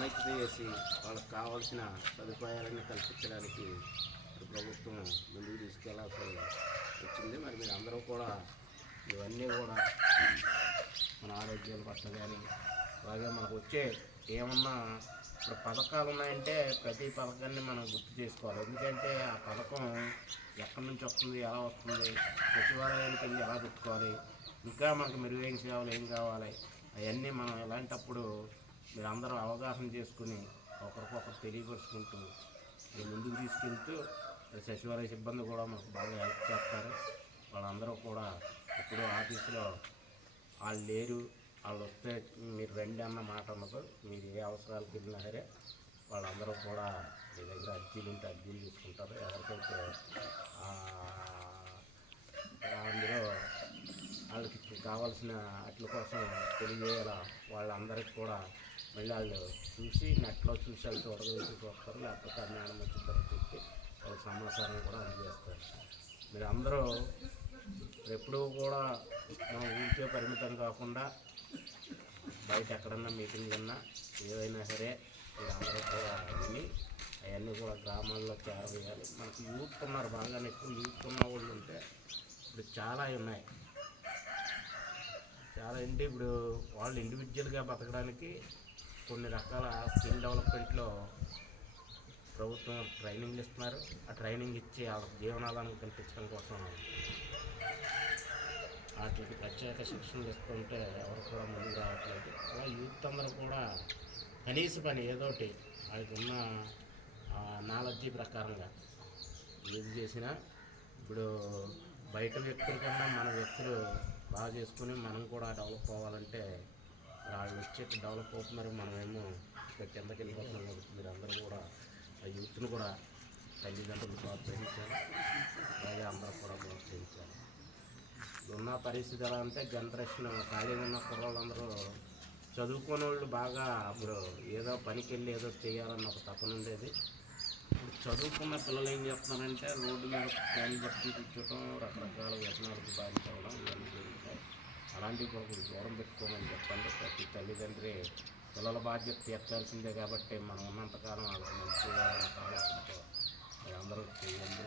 సమైక్యత చేసి వాళ్ళకి కావాల్సిన సదుపాయాలన్నీ కల్పించడానికి ప్రభుత్వం ముందుకు తీసుకెళ్లాల్సి వచ్చింది. మరి మీరు అందరూ కూడా ఇవన్నీ కూడా మన ఆరోగ్యాల పట్ల కానీ అలాగే మనకు వచ్చే ఏమన్నా ఇప్పుడు పథకాలు ఉన్నాయంటే ప్రతి పథకాన్ని మనం గుర్తు చేసుకోవాలి. ఎందుకంటే ఆ పథకం ఎక్కడి నుంచి వస్తుంది, ఎలా వస్తుంది, సచివాలయానికి వెళ్ళి ఎలా పెట్టుకోవాలి, ఇంకా మనకు మెరుగైన సేవలు ఏం కావాలి, అవన్నీ మనం ఎలాంటప్పుడు మీరు అందరూ అవగాహన చేసుకుని ఒకరికొకరు తెలియపరుచుకుంటూ ముందుకు తీసుకెళ్తూ సచివాలయ సిబ్బంది కూడా మాకు బాగా హెల్ప్ చేస్తారు. వాళ్ళందరూ కూడా ఇప్పుడు ఆఫీసులో వాళ్ళు లేరు, వాళ్ళు వస్తే మీరు రండి అన్న మాట ఉండదు. మీరు ఏ అవసరాలకు వెళ్ళినా సరే వాళ్ళందరూ కూడా మీ దగ్గర అర్జీలు ఉంటే అర్జీలు తీసుకుంటారు. ఎవరికైతే అందులో వాళ్ళకి కావాల్సిన వాటి కోసం తెలియజేయాల వాళ్ళందరికీ కూడా మళ్ళీ వాళ్ళు చూసి నెట్లో చూసి వాళ్ళు చూడగలిసి చూస్తారు. లేకపోతే మేడం వచ్చిన తర్వాత చెప్పి వాళ్ళకి సమాచారం కూడా అందజేస్తారు. మీరు అందరూ ఎప్పుడూ కూడా మనం ఊరికే పరిమితం కాకుండా బయట ఎక్కడన్నా మీటింగ్ ఉన్నా ఏదైనా సరే మీరు అందరూ కూడా విని అవన్నీ కూడా గ్రామాల్లో చేరవేయాలి. మనకి యూత్ ఉన్నారు, బాగానే ఎక్కువ యూత్ ఉన్న వాళ్ళు ఉంటే ఇప్పుడు చాలా ఉన్నాయి. చాలా ఏంటి ఇప్పుడు వాళ్ళు ఇండివిజువల్గా బతకడానికి కొన్ని రకాల స్కిల్ డెవలప్మెంట్లో ప్రభుత్వం ట్రైనింగ్లు ఇస్తున్నారు. ఆ ట్రైనింగ్ ఇచ్చి వాళ్ళకి జీవనాధారం కల్పించడం కోసం వాటికి ప్రత్యేక శిక్షణలు ఇస్తుంటే ఎవరు కూడా ముందుకు రావట్లేదు. అలా యూత్ అందరూ కూడా కనీస పని ఏదోటి వాళ్ళకి ఉన్న నాలెడ్జీ ప్రకారంగా ఏది చేసినా ఇప్పుడు బయట వ్యక్తుల కన్నా మన వ్యక్తులు బాగా చేసుకుని మనం కూడా డెవలప్ అవ్వాలంటే వాళ్ళు వచ్చి డెవలప్ అవుతున్నారు, మనమేమో ఇక్కడ కిందకి వెళ్ళిపోతున్నాం. కాబట్టి మీరు అందరూ కూడా ఆ యూత్ను కూడా తల్లిదండ్రులు ప్రోత్సహించాలి, అలాగే అందరూ కూడా ప్రోత్సహించాలి. ఉన్న పరిస్థితి ఎలా అంటే జనరేషన్ ఖాళీగా ఉన్న కుర్రోళ్ళందరూ చదువుకునే వాళ్ళు బాగా ఇప్పుడు ఏదో పనికి వెళ్ళి ఏదో చేయాలన్న ఒక తపన ఉండేది. ఇప్పుడు చదువుకున్న పిల్లలు ఏం చేస్తున్నారంటే రోడ్డు మీద ట్రైన్ బట్టి కూర్చోవడం, రకరకాల వ్యసనాలకు బాధించడం ఇవన్నీ జరుగుతాయి. అలాంటివి కూడా కొంచెం దూరం పెట్టుకోమని చెప్పండి. ప్రతి తల్లిదండ్రి పిల్లల బాధ్యత తీర్చాల్సిందే. కాబట్టి మనం ఉన్నంతకాలం వాళ్ళకి మంచి చేయాలన్న ఆలోచనతో అందరూ చేయండి.